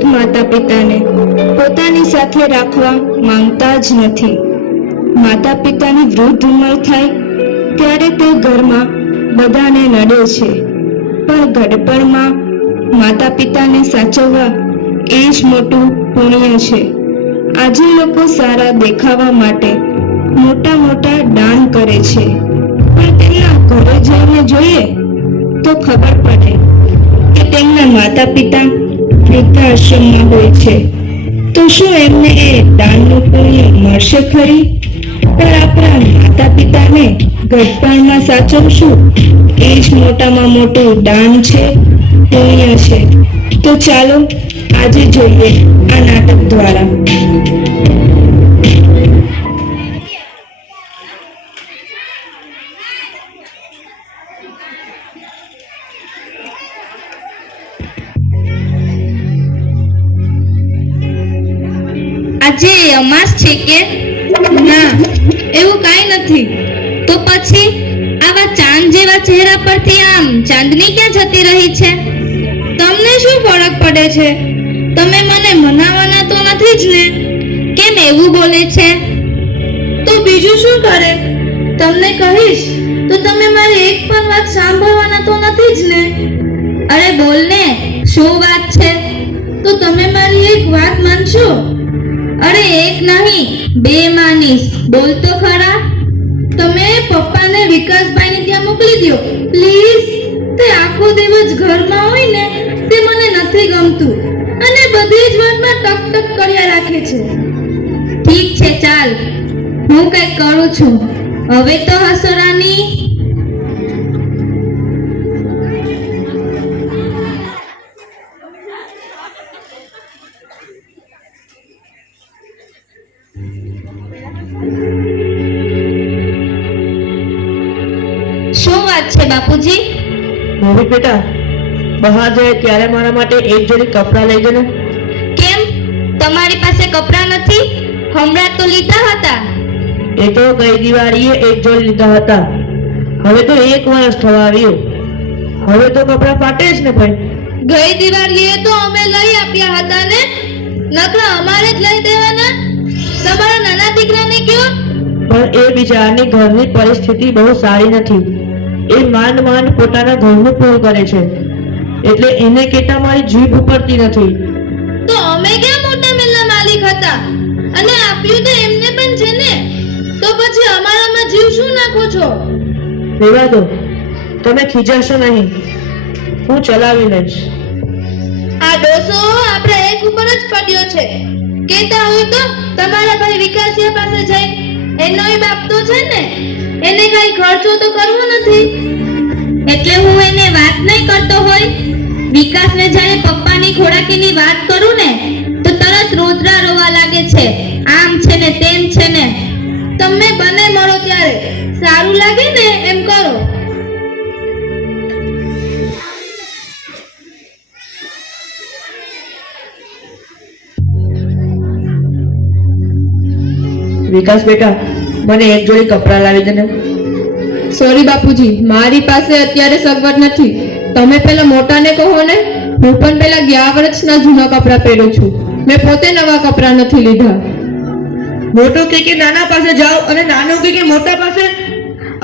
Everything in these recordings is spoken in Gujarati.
વૃદ્ધ માતા પિતાને પોતાની સાથે રાખવા માંગતા જ નથી. માતા પિતાની વૃદ્ધ ઉંમર થાય ત્યારે તે ઘરમાં બધાને નડે છે, પણ ઘડપણમાં માતા પિતાને સાચવવા એ જ મોટું પુણ્ય છે. આજે લોકો સારા દેખાવા માટે મોટા મોટા દાન કરે છે, પણ તેમના ઘરે જઈને જોઈએ તો ખબર પડે કે તેમના માતા પિતા વૃદ્ધાશ્રમમાં હોય છે. તો શું એમને એ દાનનું પુણ્ય મળશે ખરી? પણ આપણા માતા પિતાને ઘડપણમાં સાચવશું એ જ મોટામાં મોટું દાન છે, પુણ્ય છે. તો ચાલો આજે જોઈએ આ નાટક દ્વારા. આજે અમાસ છે કે? ના, એવું કાંઈ નથી. તો પછી આવા ચાંદ જેવા ચહેરા પરથી આમ ચાંદની ક્યાં જતી રહી છે? તમને શું ફરક પડે છે? તમે મને મનાવવાના તો નથી જ ને? કેમ એવું બોલે છે? તો બીજું શું કરે? તમને કહીશ તો તમે મારી એક પણ વાત સાંભળવાના તો નથી જ ને? અરે બોલ ને, શું વાત છે? તો તમે મારી એક વાત માનશો? અરે એક નહીં, બે માનીશ. બોલ તો ખરા. તમે પપ્પાને વિકાસભાઈને ત્યાં મોકલી દો પ્લીઝ. તે આખો દિવસ ઘરમાં હોય ને તે મને નથી ગમતું અને બધી જ વાતમાં ટક ટક કર્યા રાખે છે. ઠીક છે, ચાલ, હું કંઈક કરું છું. હવે તો હસો રાની. શું વાત છે બાપુજી? મોહિત બેટા, બહાર જાય ત્યારે મારા માટે એક જોડી કપડાં લઈ જને. કેમ, તમારી પાસે કપડાં નથી? હમણાં તો લીધા હતા. એ તો ગઈ દિવાળીએ એક જોડી લીધા હતા. હવે તો 1 વર્ષ થવા આવ્યું. હવે તો કપડાં ફાટે જ ને ભાઈ. ગઈ દિવાળીએ તો અમે લઈ આપ્યા હતા ને, નકરા અમારે જ લઈ દેવાના. તમારા નાના દીકરાને કયો. પણ એ બિચારાની ઘરની પરિસ્થિતિ બહુ સારી નથી. એ માંડ માંડ પોતાના ઘરનું પૂરું કરે છે, એટલે એને કહેતા મારી જીભ ઉપડતી નથી. તો અમે ક્યાં મોટા મિલના માલિક હતા અને આપ્યું તો એમને પણ છે ને. તો પછી અમારામાં જીવ શું નાખો છો? રહેવા દો, તમે ખીજાશો નહીં, હું ચલાવી લઈશ. આ ડોસો આપણા એક ઉપર જ પડ્યો છે. કહેતા હોય તો તમારા ભાઈ વિકાસિયા પાસે જાય. એનોય બાપ તો છે ને, એને કઈ ખર્ચો તો કરવો નથી. એટલે હું એને વાત નહીં કરતો હોય. વિકાસને જ્યારે પપ્પાની ખોરાકીની વાત કરું ને તો તરત રોદરા રોવા લાગે છે. આમ છે ને તેમ છે ને. તમે બને મળો ત્યારે સારું લાગે ને એમ કરો. વિકાસ બેટા, મને એક જોડી કપડાં લાવી દે ને. સોરી બાપુજી, મારી પાસે અત્યારે સગવડ નથી. તમે પેલા મોટાને કહો ને. હું પણ પેલા ગયા વર્ષના જૂના કપડાં પહેરું છું. મેં પોતે નવા કપડાં નથી લીધા. મોટો કે નાના પાસે જાઓ અને નાનો કે મોટા પાસે.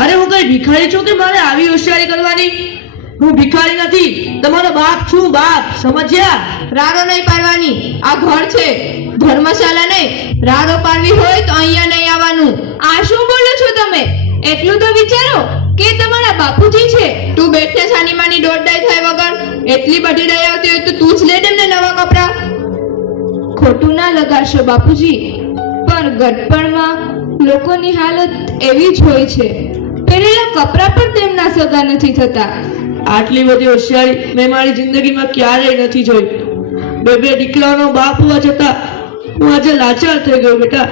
અરે હું કઈ ભિખારી છું કે મારે આવી હોશિયારી કરવાની? હું ભિખારી નથી, તમારો બાપ છું, બાપ. સમજ્યા? રાડો નહીં પાડવાની. આ ઘર છે, ધર્મશાળા નહીં. રાડો પાડવી હોય તો અહીંયા નહીં આવવાનું. આ શું બોલો છો તમે? એટલું તો વિચારો કે તમારા બાપુજી છે. તું બેઠે છાની માની દોડડાઈ થાય વગર. એટલી બધી દયા આવતી હોય તો તું જ લે દેમને નવા કપડાં. ખોટું ના લગાડશો બાપુજી, પણ ગટપણમાં લોકોની હાલત એવી જ હોય છે. પહેરેલા કપડાં પણ તેમના સગા નથી થતા. આટલી બધી હોશિયારી મેં મારી જિંદગીમાં ક્યારેય નથી જોઈ. બે દીકરાનો બાપ હોવા છતાં હું આજે લાચાર થઈ ગયો બેટા.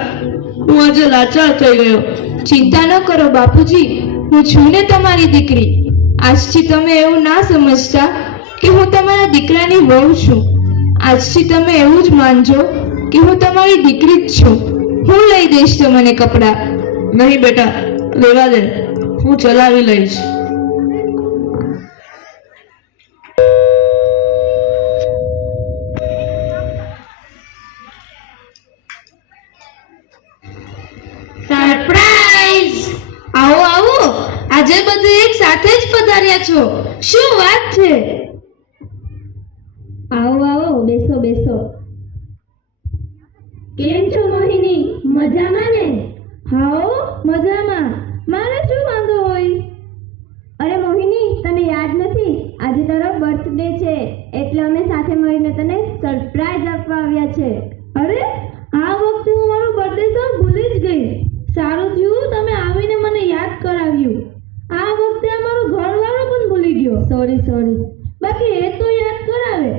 હું આજે લાચાર થઈ ગયો. ચિંતા ન કરો બાપુજી, હું છું ને તમારી દીકરી. આજથી તમે એવું ના સમજતા કે હું તમારા દીકરાની વહુ છું. આજથી તમે એવું જ માનજો કે હું તમારી દીકરી જ છું. હું લઈ દઈશ તમને કપડાં. નહીં બેટા, લેવા દે, હું ચલાવી લઈશ. સાથે જ પધાર્યા છો. શું વાત છે? આવો આવો, બેસો બેસો. કેમ છો મોહિની? મજામાં ને? હાઓ, મજામાં. મારે શું વાંધો હોય? અરે મોહિની, તને યાદ નથી? આજે તારો બર્થડે છે, એટલે અમે સાથે મળીને તને સરપ્રાઈઝ આપવા આવ્યા છે. અરે, આ વખતે હું મારો બર્થડે તો ભૂલી જ ગઈ. સારું થયું તમે આવીને મને યાદ કરાવ્યું. આ વખતે અમારો ઘરવાળો પણ ભૂલી ગયો. સોરી. બાકી એ તો યાદ કરાવે.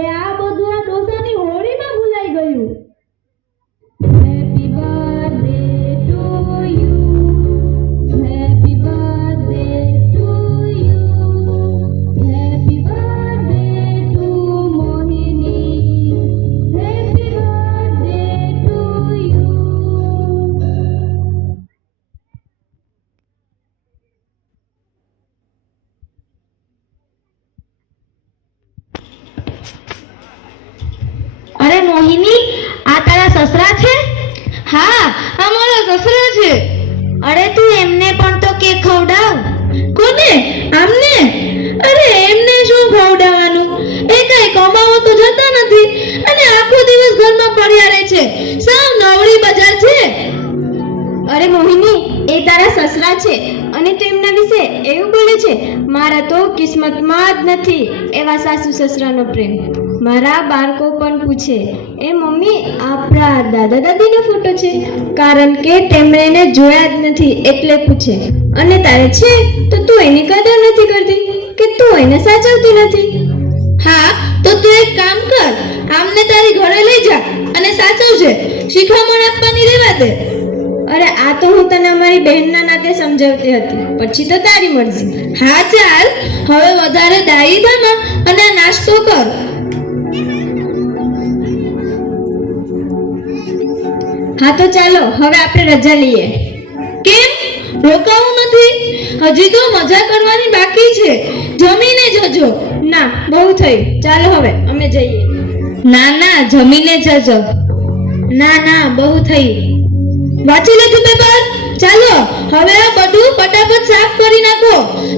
એ આ બધું આ ડોસાની હોળીમાં ભૂલાઈ ગયું. Happy birthday to you. Happy birthday to you. Happy birthday to Mohini. Happy birthday to you. અરે મોહિની, આ તારા સસરા છે? હા, આ મારા સસરા છે. અરે તું એમને પણ તો કેક ખવડાવ. કોને? આમને? અરે એમને શું ખવડાવવાનું? એ કઈ કમાવા તો જતા નથી અને આખો દિવસ ઘરમાં પડ્યા રહે છે. સાવ નવળી બજાર છે. અરે મોહિની, એ તારા સસરા છે અને તું એમના વિશે એવું બોલે છે? મારા તો કિસ્મતમાં જ નથી એવા સાસુ સસરાનો પ્રેમ. મારા બાળકો પણ પૂછે, એ મમ્મી આપણા દાદા દાદીનો ફોટો છે? કારણ કે તેમણે એને જોયા જ નથી એટલે પૂછે. અને તારે છે તો તું એની કદર નથી કરતી કે તું એને સાચવતી નથી? હા, તો તું એક કામ કર, આમને તારી ઘરે લઈ જા અને સાચવજે. શિખામણ આપવાની રહેવા દે. અરે આ તો હું તને અમારી બહેનના નાતે સમજાવતી હતી, પછી તો તારી મરજી. હા ચાલ, હવે વધારે ડાયી થા અને આ નાસ્તો કર. હા તો ચાલો હવે આપણે રજા લઈએ. કેમ રોકાવું નથી? હજી તો મજા કરવાની બાકી છે. જમીને જજો. ના, બહુ થયું, ચાલો હવે અમે જઈએ. ના, જમીને જજો. ના, બહુ થઈ. વાંચી લીધું પેપર? ચાલો હવે આ બધું ફટાફટ સાફ કરી નાખો.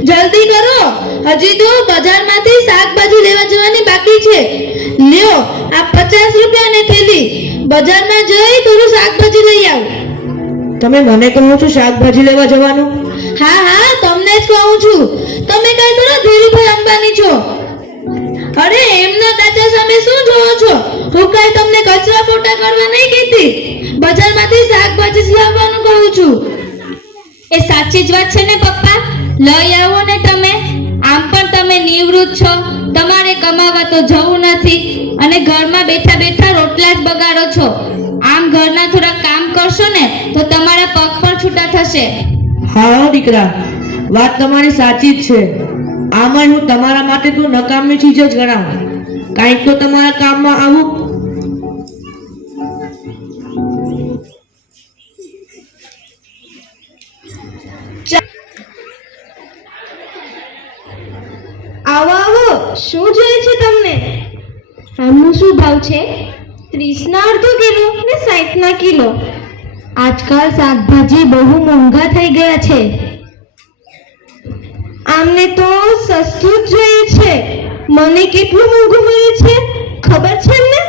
જલ્દી કરો, હજી તો બજારમાંથી શાકભાજી લેવા જવાની બાકી છે. લ્યો આ 50 રૂપિયાની થેલી. બજારમાં જઈ થોડું શાકભાજી લઈ આવ. તમે મને કહો છો શાકભાજી લેવા જવાનું? હા, તમને જ કહું છું. તમે કઈ થોડા ધીરુભાઈ અંબાણી છો? અરે એમના ચાચા સામે શું જોવો છો? હું કઈ તમને કચરા પોતા કરવા નહીં કીધી. બજારમાંથી શાકભાજી લાવવાનું કહું છું. એ સાચી જ વાત છે ને પપ્પા? લઈ આવો ને તમે. આમ પણ તમે નિવૃત્ત છો, તમારે કમાવા તો જવું નથી અને ઘરમાં બેઠા બેઠા રોટલા જ બગાડો છો. આમ ઘરના થોડા કામ કરશો ને તો તમારા પગ પણ છૂટા થશે. હા દીકરા, વાત તમારી સાચી જ છે. આમાં હું તમારા માટે તો નકામી ચીજ જ ગણાવું. કાંઈક તો તમારા કામમાં આવું. આવો, શું જોઈએ છે તમને? આમનો શું ભાવ છે? 30 ના અડધો કિલો ને 60 ના કિલો. આજકાલ શાકભાજી બહુ મોંઘા થઈ ગયા છે. આમને તો સસ્તું જ જોઈએ છે. મને કેટલું મોંઘું મળે છે ખબર છે એમને?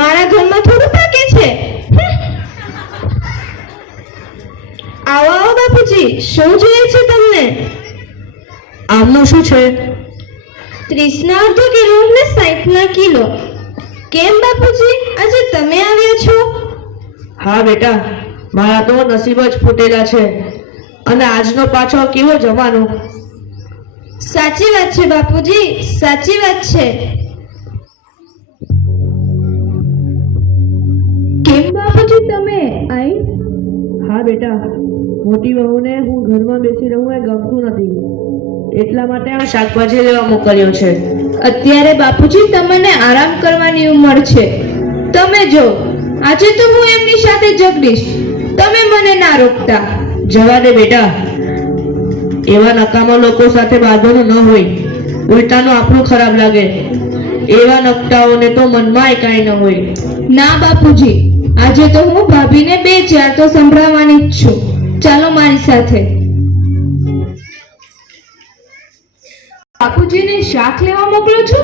મારા ઘરમાં થોડું પાકે છે. આવો બાપુજી, શું જોઈએ છે તમને? આમનું શું છે? 30 ના અડધો કિલો ને 60 ના કિલો. કેમ બાપુજી, આજે તમે આવ્યા છો? હા બેટા, મારા તો નસીબ જ ફૂટેલા છે. અને આજનો પાછો કેવો જમાનો. સાચી વાત છે બાપુજી, સાચી વાત છે. કેમ બાપુજી તમે આઈ? હા બેટા, મોટી વહુને હું ઘરમાં બેસી રહું એ ગમતું નથી, એટલા માટે આ શાકભાજી લેવા મોકલ્યો છે. અત્યારે બાપુજી તમને આરામ કરવાની ઉંમર છે. તમે જો, આજે તો હું એમની સાથે ઝઘડીશ. તમે મને ના રોકતા. જવા દે બેટા, એવા નકામા લોકો સાથે બાંધવાનું ન હોય, ઉલટાનું આપણું ખરાબ લાગે. એવા નકટાઓને તો મનમાં કાંઈ ન હોય. ના બાપુજી, આજે તો હું ભાભીને 2-4 તો સંભળાવવાની જ છું. ચાલો મારી સાથે. બાપુજીને શાક લેવા મોકલો છો?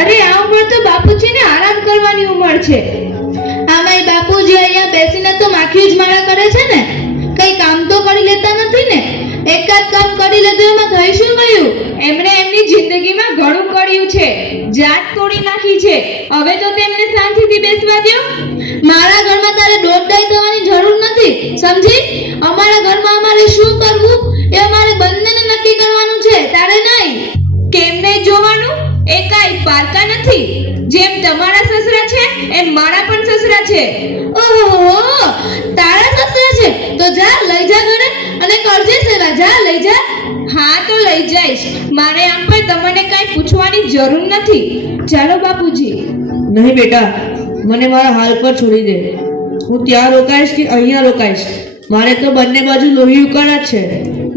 અરે આ ઉંમર તો બાપુજીને આરામ કરવાની ઉંમર છે. આમાંય બાપુજી અહીંયા બેસીને તો માખી જ માળા કરે છે ને, કઈ કામ તો કરી લેતા નથી ને. એકાદ કામ કરી લીધું એમાં થઈ શું ગયું? એમણે એમની જિંદગીમાં ઘણું કર્યું છે, જાત તોડી નાખી છે. હવે તો તેમને શાંતિથી બેસવા દો. મારા ઘરમાં તારે દોડદાઈ થવાની જરૂર નથી, સમજી? અમારા ઘરમાં અમારે શું કરવું એ અમારે બંનેને નક્કી કરવાનું છે, તારે નહીં. કેમ નહીં જોવાનું? એ કાંઈ પારકા નથી. જેમ તમારા સસરા છે એમ મારા પણ સસરા છે. ઓહો, તારા સસરા છે તો જા લઈ જા ઘરે અને કરજે સેવા. જા લઈ જા. હા તો લઈ જઈશ. મારે આમ પણ તમને કાંઈ પૂછવાની જરૂર નથી. ચાલો બાપુજી. નહીં બેટા, મને મારા હાલ પર છોડી દે. હું ત્યાં રોકાઈશ કે અહીંયા રોકાઈશ, મારે તો બંને બાજુ લોહી ઉકાળા જ છે.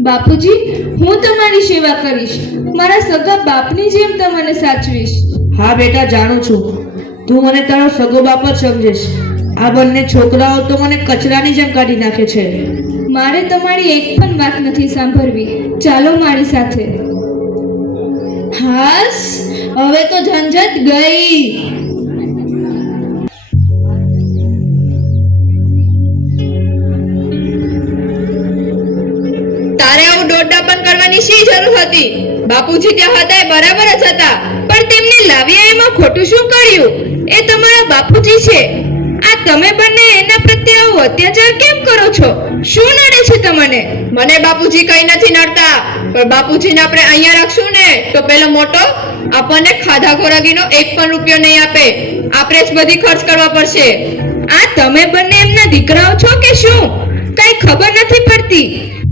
બાપુજી, હું તમારી સેવા કરીશ. મારા સગા બાપની જેમ તમને સાચવીશ. હા બેટા, જાણું છું તું મને તારો સગો બાપ જ સમજેશ. આ બંને છોકરાઓ તો મને કચરાની જેમ કાઢી નાખે છે. મારે તમારી એક પણ વાત નથી સાંભળવી. ચાલો મારી સાથે. હાસ, હવે તો ઝંઝટ ગઈ. તારે આવું દોડડાપણ કરવાની શી જરૂર હતી? બાપુજી ત્યાં હતા એ બરાબર જ હતા, પણ તેમને લાવ્યા એમાં ખોટું શું કર્યું? એ તમારા બાપુજી છે. આ તમે બંને એના પ્રત્યે આવો અત્યાચાર કેમ કરો છો? શું નડે છે તમને? મને બાપુજી કઈ નથી નડતા, પણ બાપુજીને આપણે અહીંયા રાખશું ને તો પેલો મોટો આપણને ખાધા ખોરાકીનો એક પણ રૂપિયો નહીં આપે. આપણે જ બધી ખર્ચ કરવા પડશે. આ તમે બંને એમના દીકરાઓ છો કે શું? કઈ ખબર નથી પડતી.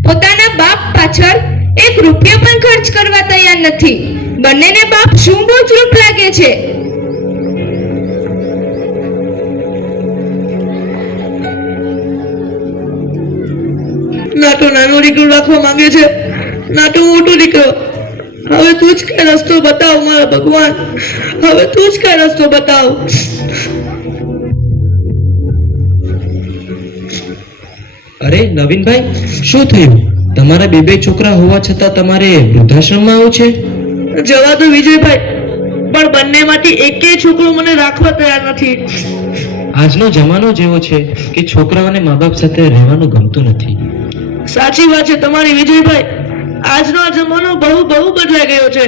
પોતાના બાપ પાછળ એક રૂપિયો પણ ખર્ચ કરવા તૈયાર નથી. બંનેને બાપ શું બોજરૂપ લાગે છે. ના તો નાનો દીકરો રાખવા માંગે છે, ના તો મોટો દીકરો. હવે તું જ કઈ રસ્તો બતાવ મારા ભગવાન. હવે તું જ કઈ રસ્તો બતાવ. અરે નવીનભાઈ, શું થયું? તમારા બે છોકરા હોવા છતાં તમારે વૃદ્ધાશ્રમમાં આવું છે? જવા દો વિજયભાઈ, પણ બંનેમાંથી એકેય છોકરો મને રાખવા તૈયાર નથી. આજનો જમાનો જેવો છે કે છોકરાઓને મા બાપ સાથે રહેવાનું ગમતું નથી. સાચી વાત છે તમારી વિજયભાઈ. આજનો આ જમાનો બહુ બદલાઈ ગયો છે.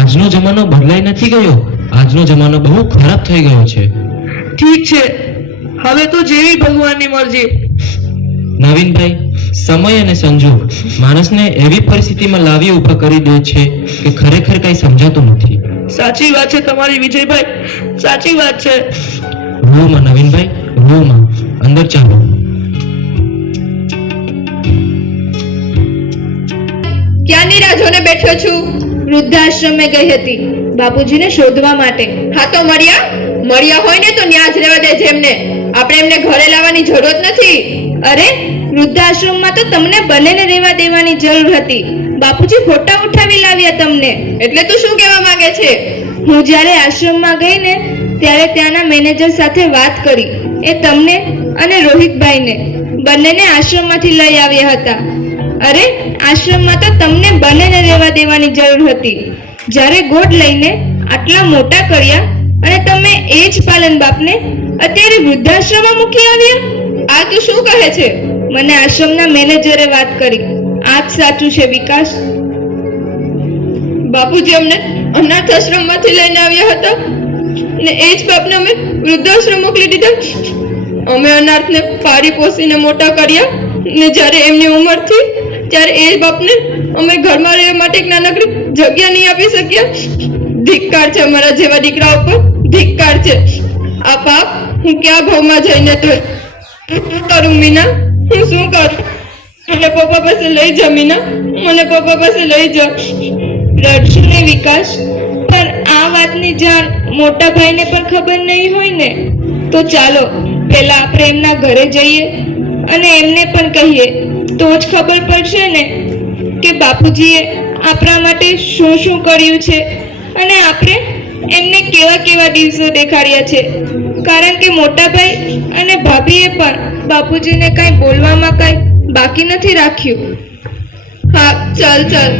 આજનો જમાનો બદલાઈ નથી ગયો, આજનો જમાનો બહુ ખરાબ થઈ ગયો છે. ઠીક છે, હવે તો જેવી ભગવાનની મરજી. નવીનભાઈ, સમય અને સંજોગ માણસને એવી પરિસ્થિતિમાં લાવી ઊભા કરી દે છે કે ખરેખર કઈ સમજાતું નથી. સાચી વાત છે તમારી વિજયભાઈ, સાચી વાત છે. રૂમાં નવીનભાઈ, રૂમાં અંદર ચાલો. ક્યાંની રાહ જોઈને બેઠો છું? વૃદ્ધાશ્રમે ગઈ હતી બાપુજીને શોધવા માટે. હા તો મળ્યા હોય ને તો ન્યા જ રહેવા દે જેમને. આપણે એમને ઘરે લાવવાની જરૂર નથી. અરે વૃદ્ધાશ્રમમાં તો તમને બંનેને રહેવા દેવાની જરૂર હતી. બાપુજી ફોટા ઉઠાવી લાવ્યા તમને. એટલે તું શું કહેવા માંગે છે? હું જ્યારે આશ્રમમાં ગઈ ને ત્યારે ત્યાંના મેનેજર સાથે વાત કરી. એ તમને અને રોહિતભાઈને બંનેને આશ્રમમાંથી લઈ આવ્યા હતા. અરે આશ્રમમાં તો તમને બંનેને રહેવા દેવાની જરૂર હતી. જ્યારે ગોદ લઈને આટલા મોટા કર્યા અને તમે એ જ પાલન બાપને અત્યારે વૃદ્ધાશ્રમમાં મૂકી આવ્યા. આ તું શું કહે છે? મને આશ્રમના મેનેજરે વાત કરી. આ જ સાચું છે વિકાસ. બાપુજી અમને અનાથ આશ્રમમાંથી લઈને આવ્યા હતા ને એ જ બાપને અમે વૃદ્ધાશ્રમ મોકલી દીધા. અમે અનાથને પાળી પોસીને મોટા કર્યા ને જ્યારે એમની ઉંમર થઈ ત્યારે એ બાપને અમે ઘરમાં રહેવા માટે એક નાનકડી જગ્યા નહીં આપી શક્યા. ધિક્કાર છે અમારા જેવા દીકરા ઉપર, ધિક્કાર છે. આ પાપ હું ક્યાં ભાવમાં જઈને તો શું કરું મીના? હું શું કરું? મને પપ્પા પાસે લઈ જા મીના, મને પપ્પા પાસે લઈ જા. રડશું ને વિકાસ, પણ આ વાતની જાણ મોટા ભાઈને પણ ખબર નહીં હોય ને. તો ચાલો પહેલા આપણે એમના ઘરે જઈએ અને એમને પણ કહીએ, તો જ ખબર પડશે ને કે બાપુજીએ આપણા માટે શું શું કર્યું છે અને આપણે એમને કેવા કેવા દિવસો દેખાડ્યા છે. કારણ કે મોટા ભાઈ અને ભાભીએ પણ બાપુજીને કાંઈ બોલવામાં કાંઈ બાકી નથી રાખ્યું. હા ચાલ.